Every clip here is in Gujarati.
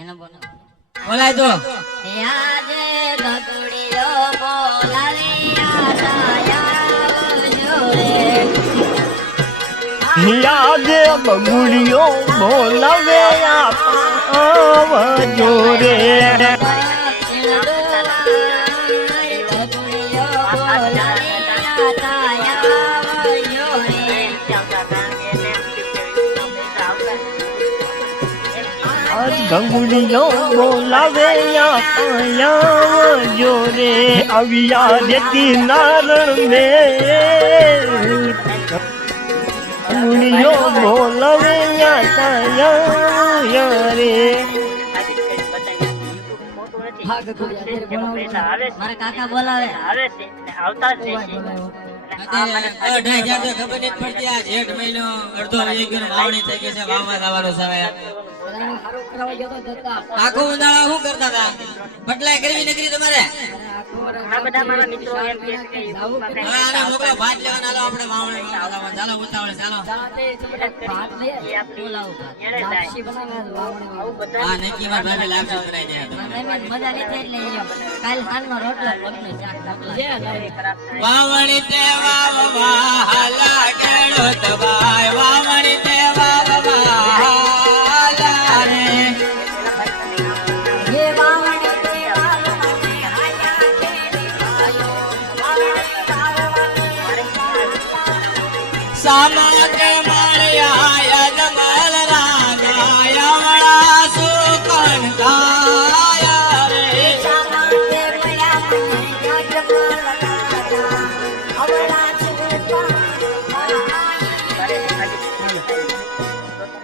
એનો બોલો. બોલાય તો. યાદે ગગુડીયો બોલાવે આજે બગુડીઓ બોલાવે આવજો. રે. આજ ગંગુડીઓ બોલાવે આવજો રે આવ્યા જતી નારણ મે. ગંગુડીઓ બોલાવે આવજો રે. મારા કાકા બોલાવે. અત્યારે અઢાઈ હજાર તો ખબર નથી પડતી આ જેઠ મહિનો અડધો ગયો વાવણી થઈ ગઈ છે વાવવા જવાનો છે હવે. આખું ઉનાળા શું કરતા હતા? બટલા કરવી નકરી તમારે? મોકલો ભાત લેવાના હાલો આપણે વાવણી વાવવા ચાલો ઉતાવળે ચાલો. હા નક્કી માં ભાભી લાગશે કરાઈ દે મજા નથી એટલે કાલ સાંજનો રોટલો પગનું શાક મોકલાવો. વાવણી તે વાવવા વાવણી તે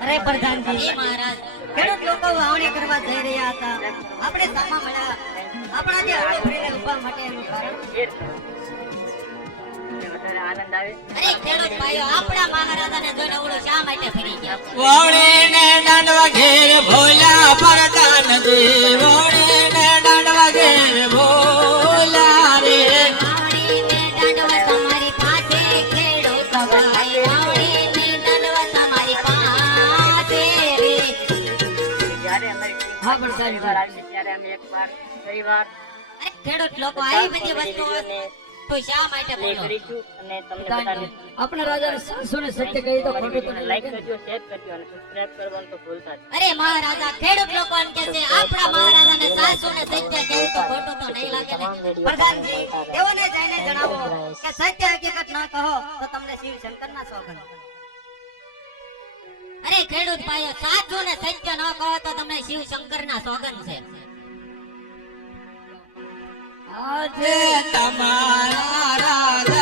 અરે પ્રધાનજી. મહારાજ. ખેડૂત લોકો વાવણી કરવા જઈ રહ્યા હતા. આપણે સામા મળ્યા. આપણા જે હળવે ફરીને ઊભા માટેનું કારણ. અરે ખેડૂત ભાઈઓ આપણા મહારાજાને જોઈને ઓળો શા માટે ફરી ગયા? વોણે ને દાંડવા ઘેર ભોલા પરદાન દે ને દાંડવા ઘેર ભોલા હા પ્રધાનજી અરે ખેડૂત લોકો આવી બધી વસ્તુઓ તો શા માટે બોલો? આપણા રાજાને સાસુને સત્ય કહી તો ખોટું તો નહીં લાગે ને? અરે મહારાજા ખેડૂત લોકો એમ કે છે આપણા મહારાજાને સાસુ સત્ય કહેવું તો ખોટું તો નહીં લાગે ને? પ્રધાનજી તેઓને જઈને જણાવો કે સત્ય હકીકત ના કહો તો તમને શિવ શંકર ના સોગંદ અરે ખેડૂત ભાઈઓ, સાચું ને સત્ય ન કહો તો તમને શિવ શંકર ના સોગન છે. આજે તમારા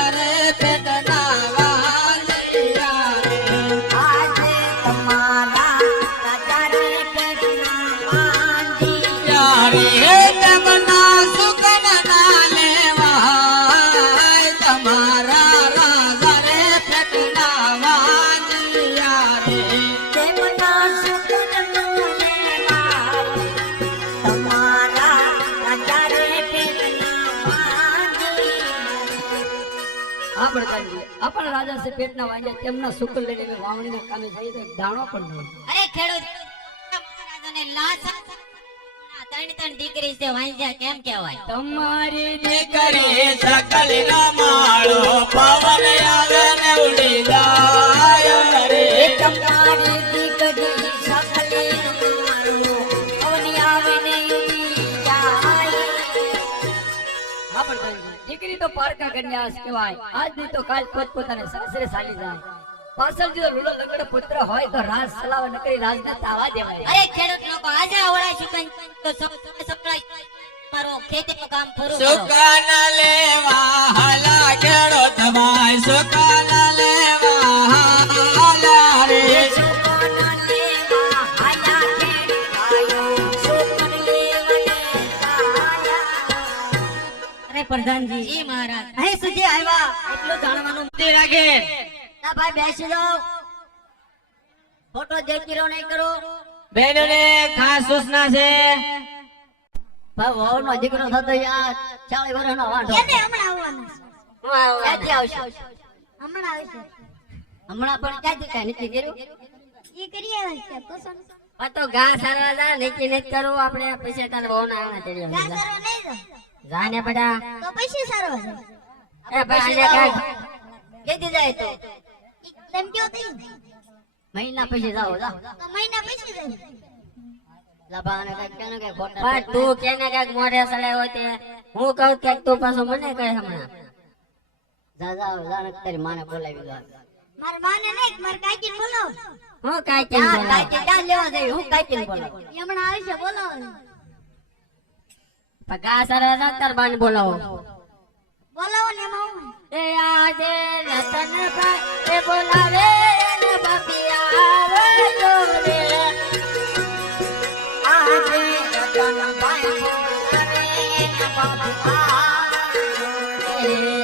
રાજા છે પેટના વાંજ્યા તેમના શુક્ર લઈને અમે વાવણીના કામે જઈએ તો દાણો પણ ન હોય. અરે ખેડૂત મહારાજાને લાસા ત્રણ ત્રણ દીકરી છે વાંજ્યા કેમ કહેવાય તમારી દીકરી સકલ ના માળો પવન આવે ને તો પારકા કન્યા કહેવાય. આજ નહીં તો કાલ પોતપોતાને સાસરે ચાલી જાય. પાછળ જો લૂલો લંગડો પુત્ર હોય તો રાજ સલાવા નકરી રાજના તાવા દેવાય. અરે ખેડૂત લોકો આજે ઓળા શુકન તો સપ્લાય મારો ખેતીનું કામ પૂરું સુકાન લેવા હાલા ખેડૂત ભાઈ સુકાન પ્રધાનજી. જી મહારાજ. અહીં સુધી આવ્યા. એટલું જાણવાનું તે રાખે. ના ભાઈ બેસી જાઓ. ફોટો દેખીરો નહીં કરો. બહેનોને ખાસ સૂચના છે. ભાઈ વહુનો દીકરો થતો યાર ચાલી વર્ષનો વાંઢો. એને હમણાં આવવાનું ક્યાંથી આવશે? હમણાં આવશે. હમણાં પણ ક્યાંથી કાંઈ નથી કર્યું? ઈ કરી આવ્યા છે તો તો ઘા સારવા જા નીચે નથી કરવું આપણે પછી તારે બહુ ના આણા ચડી ઘા સારવા નહીં જાઉં. જા ને બેટા તો પૈસે સારવા છે એ પછી કાંઈક કેદી જાય તો. તેમ કયો તઈ મહિના પછી જાઓ જા. તો મહિના પછી જાય લબાને કાંઈક કેને કાંઈક ખોટા પણ તું કેને કાંઈક મોઢે સડે હોય તે. હું કહું કાંઈક તું પાછો મને કહે હમણાં. જા જા જા ને તારી માને બોલાવી દો મારા માને નહીં મારા કાકીને બોલાવો. હું કાંઈક કાંઈક ક્યાં લેવા જઈ. હું કાંઈક બોલાવું. હમણાં આવશે બોલાવો પણ ઘા સારવા જા તાર બાને બોલાવો. બોલાવો ને એમાં એ આજે રતન ભાઈ એ બોલાવે ને બાપિયા આવે તો રે આજે રતન ભાઈ બોલાવે ને બાપિયા આવે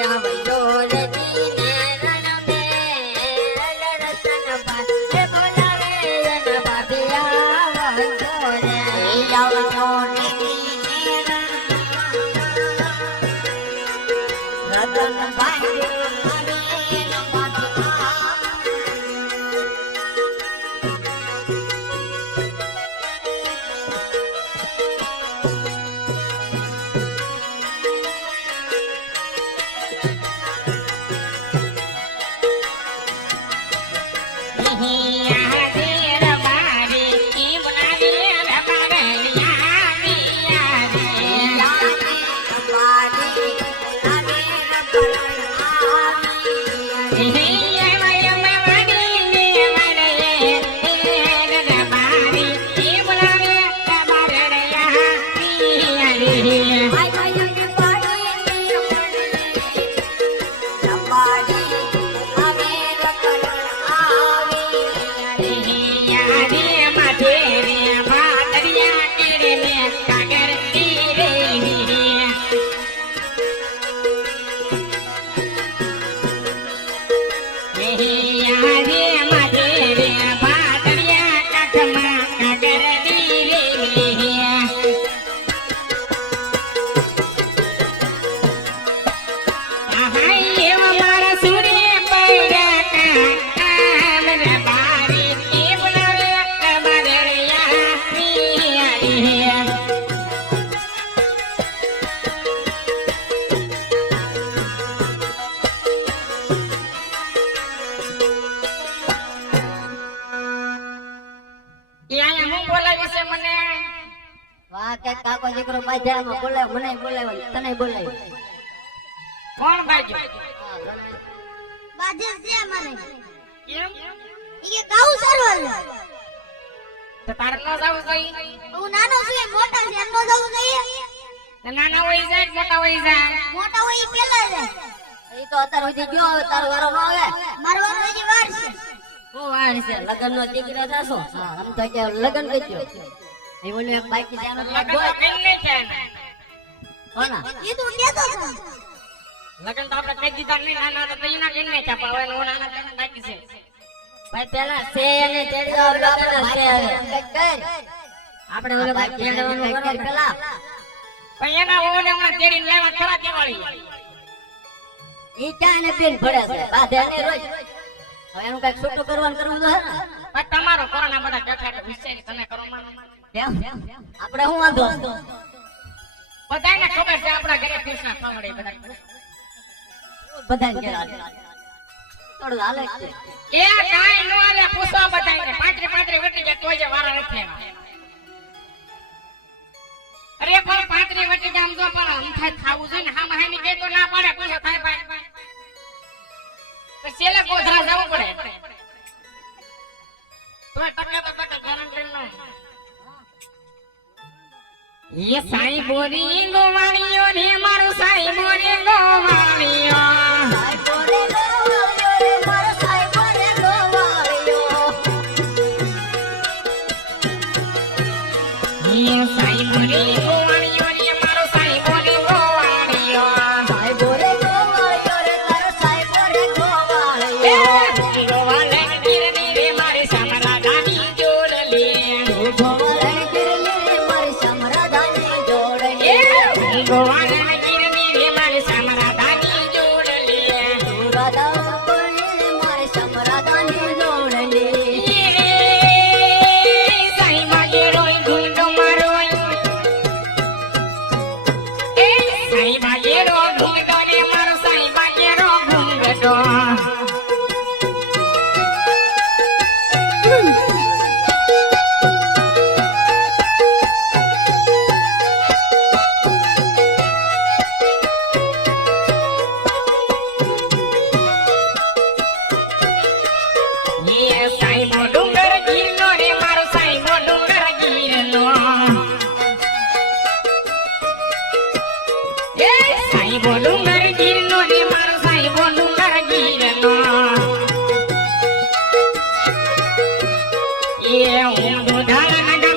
કાકો બોલાવ મને બોલાવ તને બોલાવ કોણ બાજુ? બાજે છે અમારે. કેમ? ઈ ગાઉ સારવા છે તો તારે ન જવું જોઈએ? હું નાનો છું એ મોટા છે ન જવું જોઈએ? તો નાના હોય જાય મોટા હોય જાય? મોટા હોય પેલા જાય એ તો અત્યાર સુધી ગયો હવે તારો વારો ન આવે. મારો વારો હજી વાર છે. હું વાર છે? લગન નો દીકરો થશો? હા આમ તો કે લગન કર્યો. એ બોલ્યું એક બાઈક છે આનો લગન તો કઈ નહીં થાય ને. કોના? ઈ તું કેતો છો. લગન તો આપણે કઈ દીધા નહીં નાના તો તઈ ના કઈ નહીં પણ હવે હું નાના તને બાકી છે. ભાઈ પેલા સે અને તેડી દો એટલે આપણે સે આપણે ઓલો ભાઈ તેડવાનું કરો પેલા. પણ એના વહુને હમણાં તેડીને લેવા ખરા કેવાળી ઈ ને બેન ભળે છે? બાધે રોજ. હવે એનું કંઈક છૂટું કરવાનું કરવું તો હે ને. તમારો કોરોના બધા બેઠા કરો માનો. કેમ આપણે શું વાંધો? બધાને ખબર છે આપણા ઘરે કૃષ્ણ ખાવડે બધા. બધા કેળા થોડું હાલે એ કાંઈ નો આલે પૂછવા બધાયને. પાંત્રી પાંત્રી વટી જાય તોય વારા નથી અરે પણ પાંત્રી વટી જાય આમ તો પણ થાવું છે ને. હામાં હામી કહે તો ના પાડે પૂછો થાય ભાઈ. તો છેલ્લે ગોધરા જવું પડે. તોય ટકે તો ટકે guarantee ન. એ સાઈ બોરી ગોવાળીઓ રે મારું સાઈ બોરી ગોવાળીઓ હું દુધાર